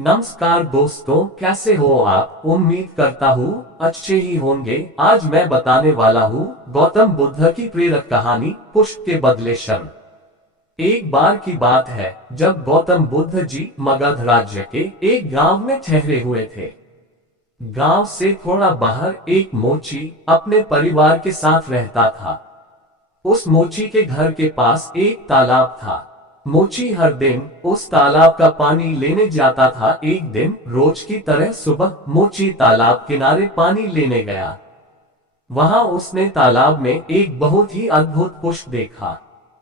नमस्कार दोस्तों, कैसे हो आप। उम्मीद करता हूँ अच्छे ही होंगे। आज मैं बताने वाला हूँ गौतम बुद्ध की प्रेरक कहानी पुष्प के बदले शर्म। एक बार की बात है जब गौतम बुद्ध जी मगध राज्य के एक गांव में ठहरे हुए थे। गांव से थोड़ा बाहर एक मोची अपने परिवार के साथ रहता था। उस मोची के घर के पास एक तालाब था। मोची हर दिन उस तालाब का पानी लेने जाता था। एक दिन रोज की तरह सुबह मोची तालाब किनारे पानी लेने गया। वहां उसने तालाब में एक बहुत ही अद्भुत पुष्प देखा।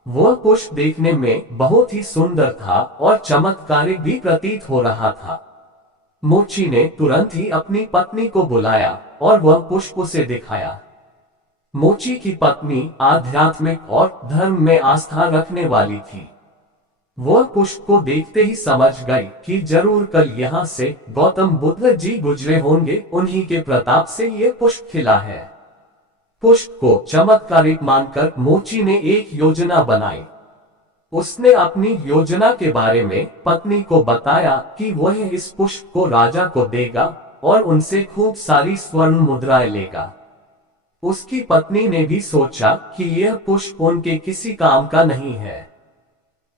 वह पुष्प देखने में बहुत ही सुंदर था और चमत्कारिक भी प्रतीत हो रहा था। मोची ने तुरंत ही अपनी पत्नी को बुलाया और वह पुष्प उसे दिखाया। मोची की पत्नी आध्यात्मिक और धर्म में आस्था रखने वाली थी। वह पुष्प को देखते ही समझ गई कि जरूर कल यहाँ से गौतम बुद्ध जी गुजरे होंगे। उन्हीं के प्रताप से ये पुष्प खिला है। पुष्प को चमत्कारिक मानकर मोची ने एक योजना बनाई। उसने अपनी योजना के बारे में पत्नी को बताया कि वह इस पुष्प को राजा को देगा और उनसे खूब सारी स्वर्ण मुद्राएं लेगा। उसकी पत्नी ने भी सोचा कि यह पुष्प उनके किसी काम का नहीं है,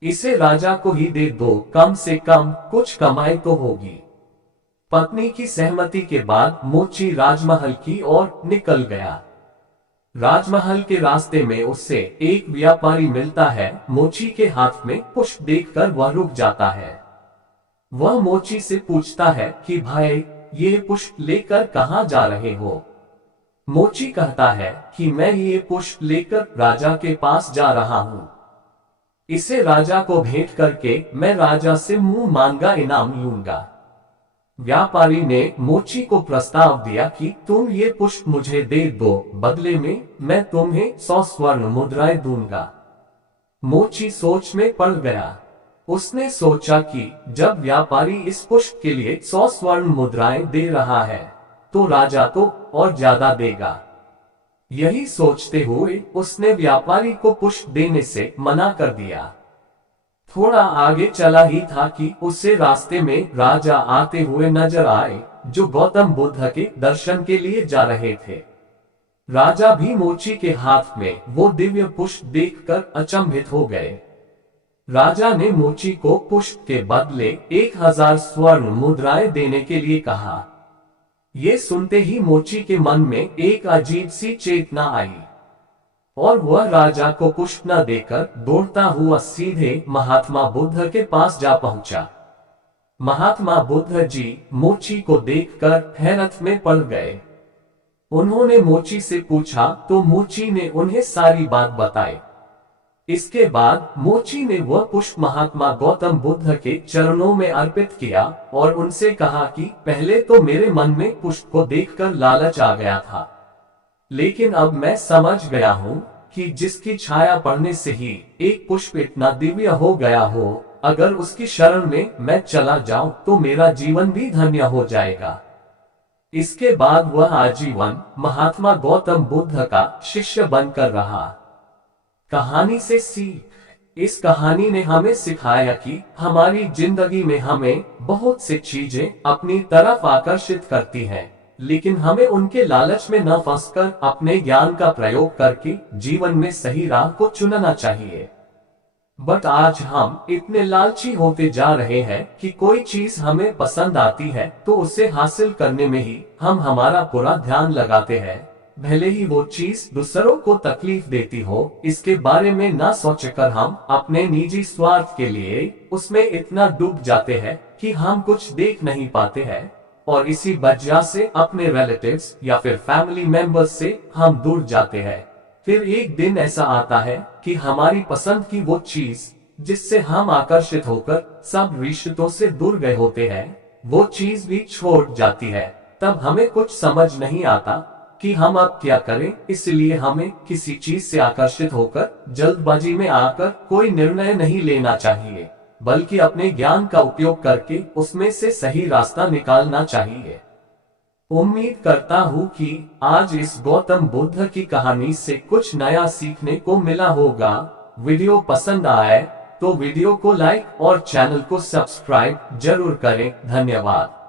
इसे राजा को ही दे दो, कम से कम कुछ कमाई तो होगी। पत्नी की सहमति के बाद मोची राजमहल की ओर निकल गया। राजमहल के रास्ते में उससे एक व्यापारी मिलता है। मोची के हाथ में पुष्प देखकर वह रुक जाता है। वह मोची से पूछता है कि भाई, ये पुष्प लेकर कहाँ जा रहे हो। मोची कहता है कि मैं ये पुष्प लेकर राजा के पास जा रहा हूँ। इसे राजा को भेंट करके मैं राजा से मुंह मांगा इनाम लूंगा। व्यापारी ने मोची को प्रस्ताव दिया कि तुम ये पुष्प मुझे दे दो, बदले में मैं तुम्हें 100 स्वर्ण मुद्राएं दूंगा। मोची सोच में पड़ गया। उसने सोचा कि जब व्यापारी इस पुष्प के लिए 100 स्वर्ण मुद्राएं दे रहा है तो राजा तो और ज्यादा देगा। यही सोचते हुए उसने व्यापारी को पुष्प देने से मना कर दिया। थोड़ा आगे चला ही था कि उसे रास्ते में राजा आते हुए नजर आए, जो गौतम बुद्ध के दर्शन के लिए जा रहे थे। राजा भी मोची के हाथ में वो दिव्य पुष्प देखकर अचंभित हो गए। राजा ने मोची को पुष्प के बदले 1000 स्वर्ण मुद्राएं देने के लिए कहा। ये सुनते ही मोची के मन में एक अजीब सी चेतना आई और वह राजा को पुष्प न देकर दौड़ता हुआ सीधे महात्मा बुद्ध के पास जा पहुंचा। महात्मा बुद्ध जी मोची को देखकर हैरत में पड़ गए। उन्होंने मोची से पूछा तो मोची ने उन्हें सारी बात बताई। इसके बाद मोची ने वह पुष्प महात्मा गौतम बुद्ध के चरणों में अर्पित किया और उनसे कहा कि पहले तो मेरे मन में पुष्प को देखकर लालच आ गया था, लेकिन अब मैं समझ गया हूँ कि जिसकी छाया पड़ने से ही एक पुष्प इतना दिव्य हो गया हो, अगर उसकी शरण में मैं चला जाऊं तो मेरा जीवन भी धन्य हो जाएगा। इसके बाद वह आजीवन महात्मा गौतम बुद्ध का शिष्य बनकर रहा। कहानी से सीख। इस कहानी ने हमें सिखाया कि हमारी जिंदगी में हमें बहुत सी चीजें अपनी तरफ आकर्षित करती हैं, लेकिन हमें उनके लालच में न फंसकर अपने ज्ञान का प्रयोग करके जीवन में सही राह को चुनना चाहिए। बट आज हम इतने लालची होते जा रहे हैं कि कोई चीज हमें पसंद आती है तो उसे हासिल करने में ही हम हमारा पूरा ध्यान लगाते हैं, भले ही वो चीज दूसरों को तकलीफ देती हो। इसके बारे में न सोचकर हम अपने निजी स्वार्थ के लिए उसमें इतना डूब जाते हैं कि हम कुछ देख नहीं पाते हैं और इसी वजह से अपने रिलेटिव्स या फिर फैमिली मेंबर्स से हम दूर जाते हैं। फिर एक दिन ऐसा आता है कि हमारी पसंद की वो चीज जिससे हम आकर्षित होकर सब रिश्तों से दूर गए होते हैं, वो चीज भी छोड़ जाती है। तब हमें कुछ समझ नहीं आता कि हम अब क्या करें। इसलिए हमें किसी चीज से आकर्षित होकर जल्दबाजी में आकर कोई निर्णय नहीं लेना चाहिए, बल्कि अपने ज्ञान का उपयोग करके उसमें से सही रास्ता निकालना चाहिए। उम्मीद करता हूँ कि आज इस गौतम बुद्ध की कहानी से कुछ नया सीखने को मिला होगा। वीडियो पसंद आए तो वीडियो को लाइक और चैनल को सब्सक्राइब जरूर करें। धन्यवाद।